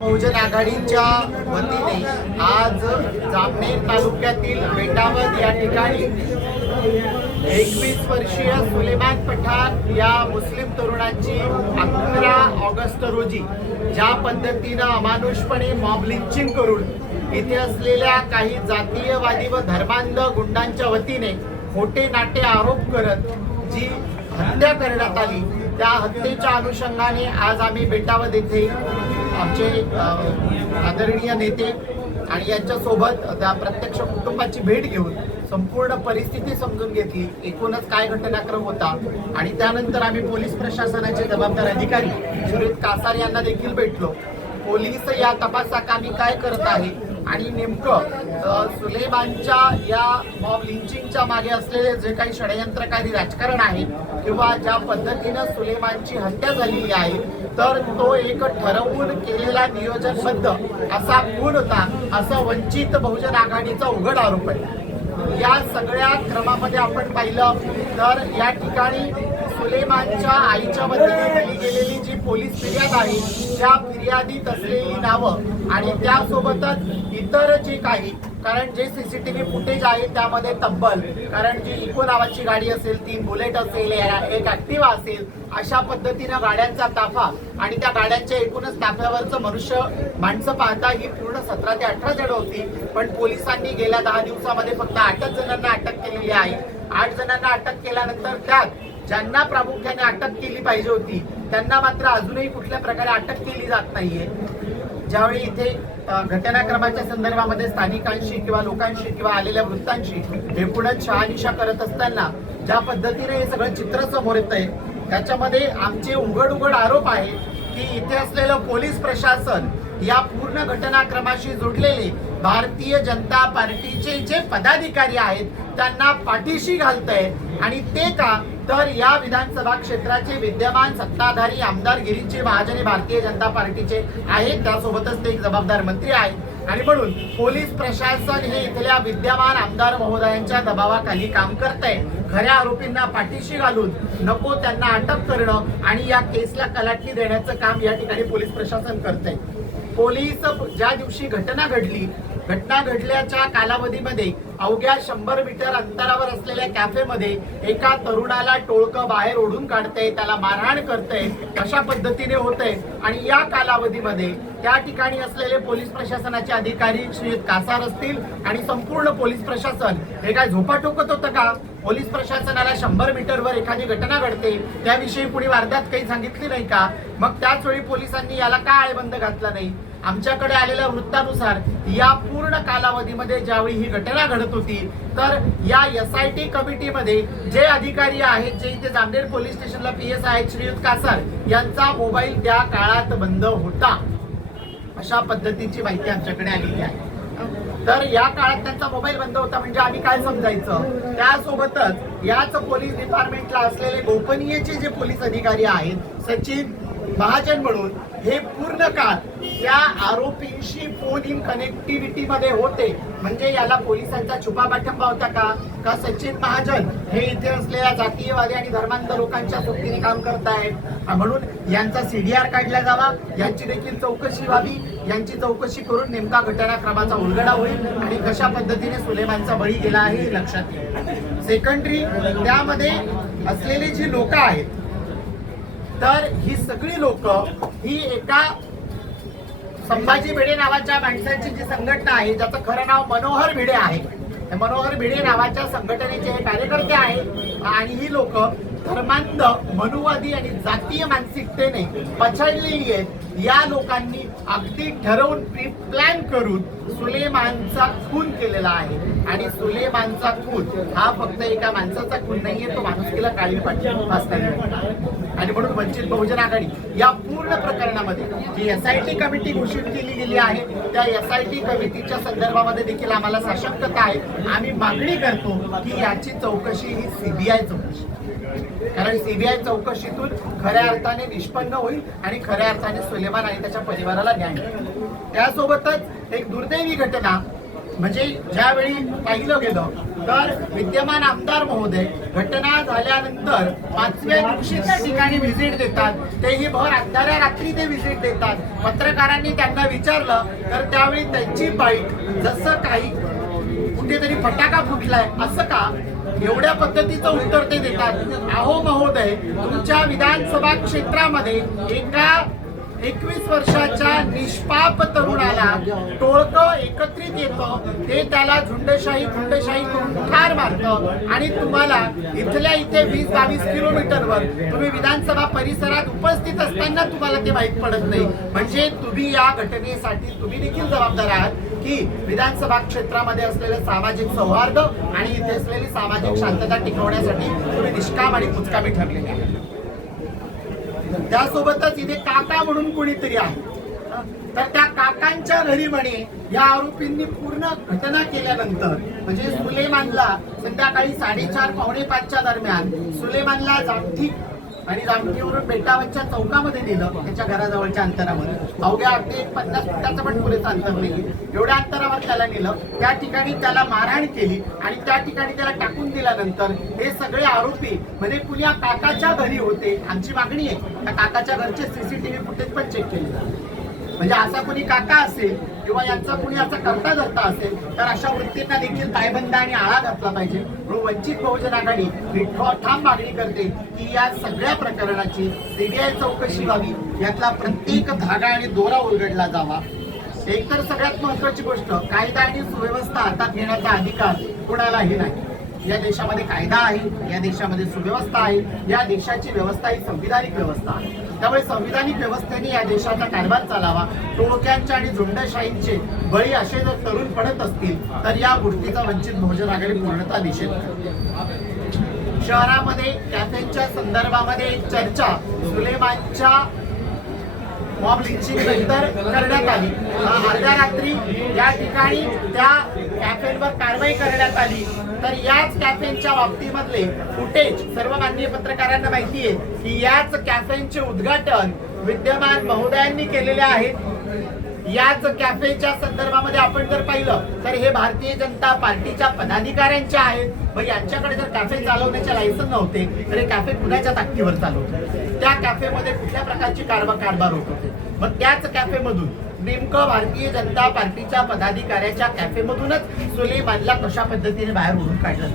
बहुजन आघाडीच्या वतीने आज जामनेर तालुक्यातील बेटावद या ठिकाणी 21 वर्षीय सुलेमान पठाण या मुस्लिम तरुणाची 11 ऑगस्ट रोजी ज्या पद्धतीनं अमानुषपणे मॉब लिंचिंग करून इथे असलेल्या काही जातीयवादी व धर्मांध गुंडांच्या वतीने खोटे नाटे आरोप करत जी हत्या करण्यात आली, त्या हत्येच्या अनुषंगाने आज आम्ही बेटावद येथे आमचे आदरणीय नेते आणि यांच्यासोबत त्या प्रत्यक्ष कुटुंबाची भेट घेऊन संपूर्ण परिस्थिती समजून घेतली, एकूणच काय घटनाक्रम होता आणि त्यानंतर आम्ही पोलीस प्रशासनाचे जबाबदार अधिकारी श्रीयुत कासार यांना देखील भेटलो. पोलीस या तपासाकामी काय करत आहे आणि नेमकं सुलेमानच्या या मॉब लिंचिंगच्या मागे असलेले जे काही षडयंत्रकारी राजकारण आहे किंवा ज्या पद्धतीनं सुलेमानची हत्या झालेली आहे, तर तो एक ठरवून केलेला नियोजनबद्ध असा खून होता, असं वंचित बहुजन आघाडीचा उघड आरोप आहे. या सगळ्या क्रमामध्ये आपण पाहिलं तर या ठिकाणी सुलेमानच्या आईच्या वतीने दिली गेलेली जी पोलीस फिर्याद आहे, त्या फिर्यादीत असलेली नावं आणि त्यासोबतच इतर जे काही, कारण जे सीसीटीव्ही फुटेज आहे त्यामध्ये तब्बल, कारण जी इको नावाची गाडी असेल, 3 बुलेट असेल, एक ऍक्टिवा असेल, अशा पद्धतीनं गाड्यांचा ताफा आणि त्या गाड्यांच्या एकूणच ताफ्यावरचं माणसं पाहता ही पूर्ण 17 ते 18 जण होती. पण पोलिसांनी गेल्या 10 दिवसामध्ये फक्त 8 जणांना अटक केलेली आहे. 8 जणांना अटक केल्यानंतर त्यात ज्यांना प्रामुख्याने अटक केली पाहिजे होती त्यांना मात्र अजूनही कुठल्या प्रकारे अटक केली जात नाहीये. ज्यावेळी इथे घटनाक्रमाच्या संदर्भामध्ये स्थानिकांशी किंवा लोकांशी किंवा आलेल्या वृत्तांशी एकूणच शहानिशा करत असताना ज्या पद्धतीने हे सगळं चित्र समोर येत आहे, त्याच्यामध्ये आमचे उघड आरोप आहे की इथे असलेलं पोलीस प्रशासन या पूर्ण घटनाक्रमाशी जोडलेले भारतीय जनता पार्टीचे जे पदाधिकारी आहेत त्यांना पाठीशी घालतंय. आणि ते का, तर या विधानसभा क्षेत्राचे विद्यमान सत्ताधारी आमदार गिरीशजी महाजन हे भारतीय जनता पार्टीचे आहेत, त्यासोबतच ते एक जबाबदार मंत्री आहेत आणि म्हणून पोलीस प्रशासन हे इथल्या विद्यमान आमदार महोदयांच्या दबावाखाली काम करतंय. खऱ्या आरोपींना पाठीशी घालून नको त्यांना अटक करणं आणि या केसला कलाटणी देण्याचं काम या ठिकाणी पोलीस प्रशासन करतंय. पोलीस ज्या दिवशी घटना घडल्याच्या कालावधीमध्ये अवघ्या 100 मीटर अंतरावर असलेल्या कॅफेमध्ये एका तरुणाला टोळकं बाहेर ओढून काढतंय, त्याला मारहाण करतंय, अशा पद्धतीने होतंय. आणि या कालावधीमध्ये त्या ठिकाणी असलेले पोलीस प्रशासनाचे अधिकारी श्रीयुत कासार असतील आणि संपूर्ण पोलीस प्रशासन हे काय झोपा टोकत होतं का? पोलीस प्रशासनाला 100 मीटरवर एखादी घटना घडते त्याविषयी कुणी वार्त्यात काही सांगितली नाही का? मग त्याच वेळी पोलिसांनी याला का आळेबंद घातला नाही? आमच्याकडे आलेल्या वृत्तानुसार या पूर्ण कालावधीमध्ये ज्यावेळी ही घटना घडत होती तर या SIT कमिटीमध्ये जे अधिकारी आहेत, जे इथे जामनेर पोलीस स्टेशनला PS आहेत श्रीयुत कासार, यांचा मोबाईल त्या काळात बंद होता, अशा पद्धतीची माहिती आमच्याकडे आलेली आहे. तर या काळात त्यांचा मोबाईल बंद होता म्हणजे आम्ही काय समजायचं? त्यासोबतच याच पोलीस डिपार्टमेंटला असलेले गोपनीयचे जे पोलीस अधिकारी आहेत, सचिन महाजन म्हणून, हे पूर्ण काळ त्या आरोपींशी फोन इन कनेक्टिव्हिटी मध्ये होते. म्हणजे याला पोलिसांचा छुपा पाठिंबा होता का सचिन महाजन हे इथे असलेल्या जातीयवादी आणि धर्मांध लोकांच्या सोबतीने काम करतायत, म्हणून यांचा CDR काढला जावा, यांची देखील चौकशी व्हावी, यांची चौकशी करून नेमका घटनाक्रमाचा उलगडा होईल आणि कशा पद्धतीने सुलेमानचा बळी गेला आहे हे लक्षात येईल. सेकंडरी त्यामध्ये असलेली जी लोक आहेत, तर ही सगळी लोक ही एका संभाजी भिडे नावाच्या माणसाची जी संघटना आहे, ज्याचं खरं नाव मनोहर भिडे आहे, मनोहर भिडे नावाच्या संघटनेचे हे कार्यकर्ते आहेत. आणि ही लोक धर्मांध, मनुवादी आणि जातीय मानसिकतेने पछाडलेली आहेत. या लोकांनी अगदी ठरवून प्री-प्लॅन करून सुलेमानचा खून केलेला आहे. आणि सुलेमानचा खून हा फक्त एका माणसाचा खून नाहीये, तो माणुसकीला काळी पाडण्याचा. आणि म्हणून वंचित बहुजन आघाडी या पूर्ण प्रकरणामध्ये जी SIT कमिटी घोषित केली गेली आहे, त्या SIT कमिटीच्या संदर्भामध्ये देखील आम्हाला साशंकता आहे. आम्ही मागणी करतो की याची चौकशी ही CBI चौकशी, कारण CBI चौकशीतून खऱ्या अर्थाने निष्पन्न होईल आणि खऱ्या अर्थाने सुलेमान आणि त्याच्या परिवाराला न्याय मिळेल. त्यासोबतच एक दुर्दैवी घटना म्हणजे ज्यावेळी पाहिलं गेलं तर विद्यमान आमदार महोदय घटना झाल्यानंतर 5व्या दिवशी त्या ठिकाणी व्हिजिट देतात, तेही भर अंधाऱ्या रात्री ते व्हिजिट देतात. पत्रकारांनी त्यांना विचारलं तर त्यावेळी त्यांची बाईट जसं काही कुठेतरी फटाका फुटलाय असं का, एवढ्या पद्धतीचं उत्तर ते देतात. अहो महोदय, तुमच्या विधानसभा क्षेत्रामध्ये एका 21 वर्षाच्या निष्पाप तरुणाला टोळकं एकत्रित येतं, ते त्याला झुंडशाही करून ठार मारतं आणि तुम्हाला इथल्या इथे 20-22 किलोमीटरवर तुम्ही विधानसभा परिसरात उपस्थित असताना तुम्हाला ते माहीत पडत नाही. म्हणजे तुम्ही या घटनेसाठी तुम्ही देखील जबाबदार आहात की विधानसभा क्षेत्रामध्ये असलेलं सामाजिक सौहार्द आणि इथे असलेली सामाजिक शांतता टिकवण्यासाठी तुम्ही निष्काम आणि कुचकामी ठरलेले आहे. त्यासोबतच इथे काका म्हणून कोणीतरी आहे, तर त्या काकांच्या घरी म्हणे या आरोपींनी पूर्ण घटना केल्यानंतर म्हणजे सुलेमानला संध्याकाळी 4:30-5:45च्या दरम्यान सुलेमानला जामठी आणि जामठीवरून बेटावरच्या चौकामध्ये नेलं, त्याच्या घराजवळच्या अंतरावर, अवघ्या अगदी 50 फुटाचं पण पुरेसं अंतर नाही, एवढ्या अंतरावर त्याला नेलं. त्या ठिकाणी त्याला मारहाण केली आणि त्या ठिकाणी त्याला टाकून दिल्यानंतर हे सगळे आरोपी म्हणजे कुण्या काकाच्या घरी होते. आमची मागणी आहे त्या काकाच्या घरचे CCTV फुटेज पण चेक केले जाते. म्हणजे असा कुणी काका असेल किंवा यांचा कुणी असा करता धरता असेल तर अशा वृत्तींना देखील पायबंद आणि आळा घातला पाहिजे. म्हणून वंचित बहुजन आघाडी ही ठाम मागणी करते की या सगळ्या प्रकरणाची CBI चौकशी व्हावी, यातला प्रत्येक धागा आणि दोरा उलगडला जावा. एकतर सगळ्यात महत्वाची गोष्ट, कायदा आणि सुव्यवस्था हातात घेण्याचा अधिकार कोणालाही नाही. या देशामध्ये कायदा आहे, या देशामध्ये सुव्यवस्था आहे, या देशाची व्यवस्था ही संविधानिक व्यवस्था आहे. त्यामुळे संविधानिक व्यवस्थेने या देशाचा कारभार चालावा. टोळक्यांच्या आणि झुंडशाहींचे बळी असे जर तरुण पडत असतील तर या गोष्टीचा वंचित बहुजन आघाडी पूर्णतः निषेध करते. शहरामध्ये कॅफेच्या संदर्भामध्ये एक चर्चा सुलेमानच्या मॉब लिंचिंग नंतर करण्यात आली. अर्ध्या रात्री या ठिकाणी त्या कॅफेवर कारवाई करण्यात आली. तर याच कॅफेच्या बाबतीमधले फुटेज सर्व माननीय पत्रकारांना माहिती आहे की याच कॅफेचे उद्घाटन विद्यमान महोदयांनी केलेले आहे. याच कॅफेच्या संदर्भामध्ये आपण जर पाहिलं तर हे भारतीय जनता पार्टीच्या पदाधिकाऱ्यांचे आहेत. मग यांच्याकडे जर कॅफे चालवण्याचे लायसन नव्हते तर हे कॅफे कुणाच्या ताकदीवर चालवते? त्या कॅफेमध्ये कुठल्या प्रकारची कारभार होत होते? मग त्याच कॅफेमधून नेमकं भारतीय जनता पार्टीच्या पदाधिकाऱ्याच्या कॅफेमधूनच सुलेमानला कशा पद्धतीने बाहेर ओढून काढलं,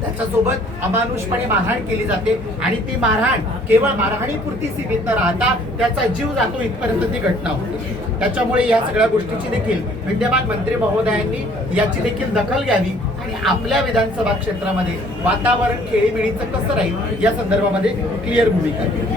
त्याच्यासोबत अमानुषपणे मारहाण केली जाते आणि ती मारहाण केवळ मारहाणीपुरती सीमित न राहता त्याचा जीव जातो इथपर्यंत ती घटना होती. त्याच्यामुळे या सगळ्या गोष्टीची देखील विद्यमान मंत्री महोदयांनी याची देखील दखल घ्यावी आणि आपल्या विधानसभा क्षेत्रामध्ये वातावरण खेळीमेळीचं कसं राहील या संदर्भामध्ये क्लिअर भूमिका घ्यावी.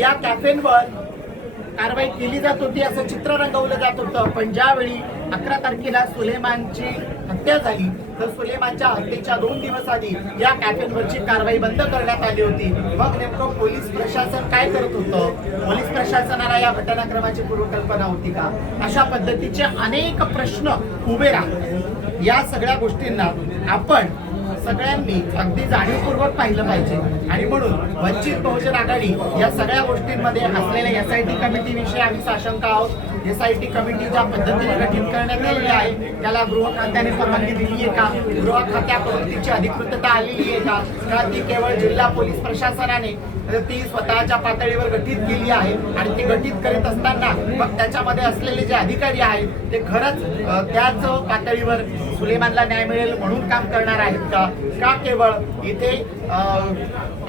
या कॅफेंवर कारवाई केली जात होती असं चित्र रंगवलं जात होतं, पण ज्यावेळी 11 तारखेला सुलेमानची हत्या झाली तर सुलेमानच्या हत्येच्या 2 दिवस आधी या कॅफेवरची कारवाई बंद करण्यात आली होती. मग नेमकं पोलीस प्रशासन काय करत होतं? पोलीस प्रशासनाला या घटनाक्रमाची पूर्वकल्पना होती का? अशा पद्धतीचे अनेक प्रश्न उभे राहतात. या सगळ्या गोष्टींना आपण सगळ्यांनी अगदी जाणीवपूर्वक पाहिलं पाहिजे आणि म्हणून वंचित बहुजन आघाडी या सगळ्या गोष्टींमध्ये असलेल्या SIT कमिटीविषयी आम्ही साशंक आहोत. SIT कमिटी ज्या पद्धतीने गठीत करण्यात आलेली आहे त्याला गृह खात्याने परवानगी दिली आहे का? गृह खात्याकडून तिची अधिकृतता आलेली आहे का ती केवळ जिल्हा पोलीस प्रशासनाने ती स्वतःच्या पातळीवर गठीत केली आहे आणि ती गठीत करीत असताना मग त्याच्यामध्ये असलेले जे अधिकारी आहेत ते खरंच त्याच पातळीवर सुलेमानला न्याय मिळेल म्हणून काम करणार आहेत का केवळ इथे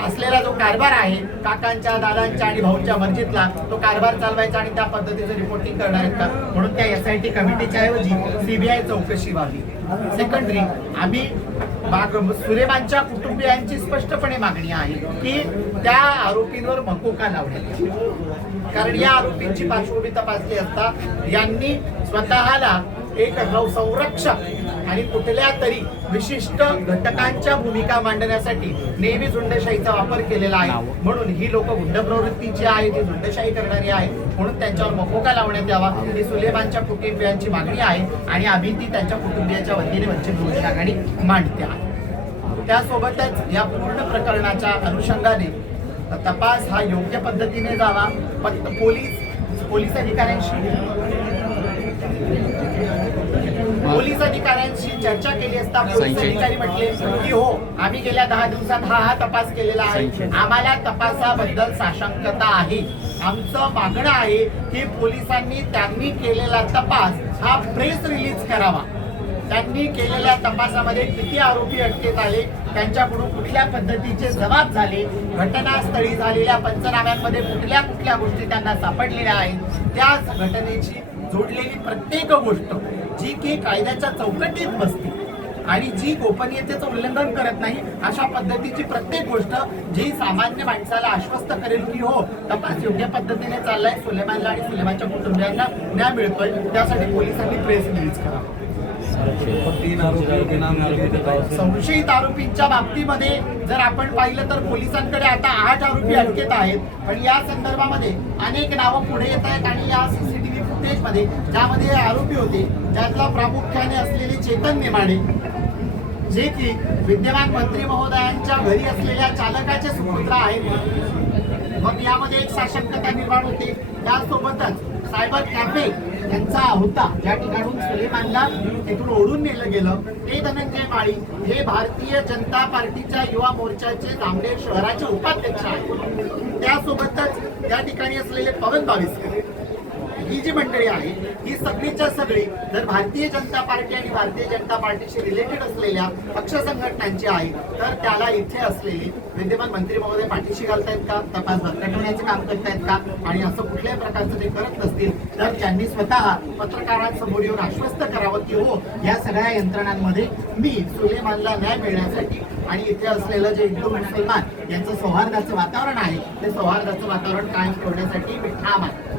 असलेला जो कारभार आहे काकांच्या, दादांच्या आणि भाऊंच्या मर्जीतला तो कारभार चालवायचा आणि त्या पद्धतीचं रिपोर्टिंग करणार आहेत का? म्हणून त्या SIT कमिटीच्या ऐवजी CBI चौकशी व्हावी. सेकंडरी आम्ही सुलेमानच्या कुटुंबियांची स्पष्टपणे मागणी आहे की त्या आरोपींवर मकोका लावण्यात, कारण या आरोपींची पार्श्वभूमी तपासली असता यांनी स्वतःला एक संरक्षक आणि कुठल्या तरी विशिष्ट घटकांच्या भूमिका मांडण्यासाठी नेहमी झुंडशाहीचा वापर केलेला आहे. म्हणून ही लोक गुंड प्रवृत्तीची आहेत, ही झुंडशाही करणारी आहेत, म्हणून त्यांच्यावर मकोका लावण्यात यावा ही सुलेमानच्या कुटुंबियांची मागणी आहे आणि आम्ही ती त्यांच्या कुटुंबियाच्या वतीने वंचित बहुजन आघाडी मांडते आहे. त्यासोबतच या पूर्ण प्रकरणाच्या अनुषंगाने तपास हा योग्य पद्धतीने जावा. पोलीस अधिकाऱ्यांशी पोलीस अधिकाऱ्यांशी चर्चा केली असता पोलीस अधिकारी म्हटले की हो, आम्ही गेल्या 10 दिवसात हा तपास केलेला आहे, आम्हाला तपासाबद्दल साशंकता आहे. आमचं मागणं आहे की पोलिसांनी त्यांनी केलेला तपास हा प्रेस रिलीज करावा. त्यांनी केलेल्या तपासामध्ये किती आरोपी अटकेत आले, त्यांच्याकडून कुठल्या पद्धतीचे जबाब झाले, घटनास्थळी झालेल्या पंचनाम्यांमध्ये कुठल्या कुठल्या गोष्टी त्यांना सापडलेल्या आहेत, त्याच घटनेची जोडलेली प्रत्येक गोष्ट जी की कायद्याच्या चौकटीत बसते आणि जी गोपनीयतेचं उल्लंघन करत नाही, अशा पद्धतीची प्रत्येक गोष्ट जी सामान्य माणसाला आश्वस्त करेल की हो, तपास योग्य पद्धतीने चाललाय, सुलेमानला आणि सुलेमानच्या कुटुंबियांना न्याय मिळतोय, त्यासाठी पोलिसांनी प्रेस रिलीज करावा. संशयित आरोपींच्या बाबतीमध्ये जर आपण पाहिलं तर पोलिसांकडे आता 8 आरोपी अटकेत आहेत. पण या संदर्भामध्ये अनेक नावं पुढे येत आहेत आणि या सीसीटीव्ही फुटेजमध्ये ज्यामध्ये हे आरोपी होते त्यातला प्रामुख्याने असलेले चेतन नेमाडे, जे की विद्यमान मंत्री महोदयांच्या घरी असलेल्या चालकाचे सुपुत्र आहेत. मग यामध्ये एक साशंकता निर्माण होते. त्यासोबतच सायबर कॅफे यांचा होता, ज्या ठिकाणून सुलेमानला तिथून ओढून नेलं गेलं, ते धनंजय माळी हे भारतीय जनता पार्टीच्या युवा मोर्चाचे जामनेर शहराचे उपाध्यक्ष आहेत. त्यासोबतच त्या ठिकाणी असलेले पवन बाविस्कर, ही जी मंडळी आहे ही सगळीच्या सगळी जर भारतीय जनता पार्टी आणि भारतीय जनता पार्टीशी रिलेटेड असलेल्या पक्ष संघटनांची आहे, तर त्याला इथे असलेले विद्यमान मंत्री महोदय पाठीशी घालतायत का, तपास भरकटवण्याचं काम करतायत का, आणि असं कुठल्याही प्रकारचं ते करत नसतील तर त्यांनी स्वतः पत्रकारांसमोर येऊन आश्वस्त करावं की हो, या सगळ्या यंत्रणांमध्ये मी सुलेमानला न्याय मिळण्यासाठी आणि इथे असलेलं जे हिंदू मुसलमान यांचं सौहार्दाचं वातावरण आहे, ते सौहार्दाचं वातावरण कायम ठेवण्यासाठी मी ठाम आहे.